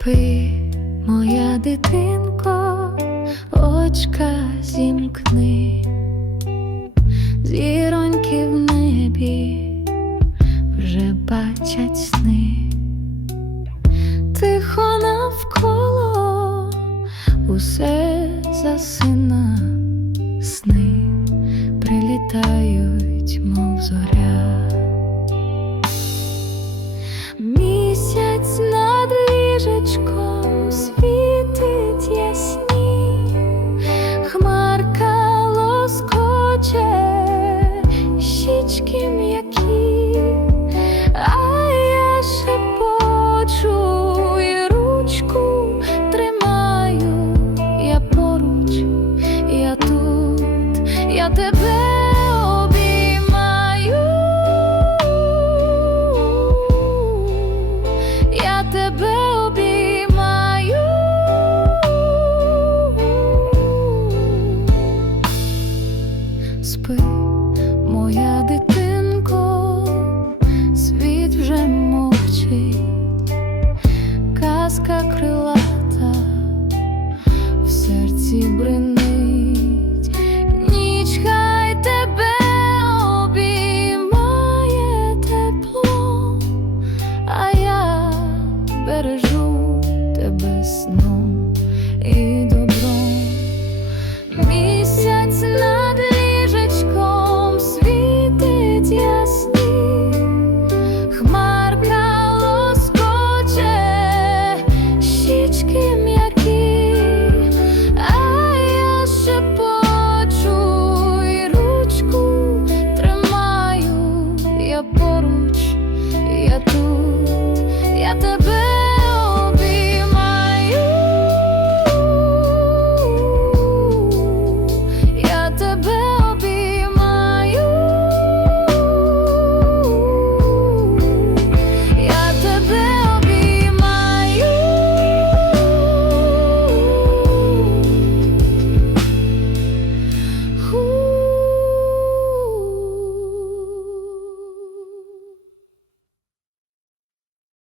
Спи, моя дитинко, очка зімкни, зіроньки в небі вже бачать сни, тихо навколо усе засина, сни прилітають, мов зоря. моя дитинко, світ вже мовчить, казка крилата в серці бринить, ніч хай тебе обіймає тепло, а я бережу тебе сном.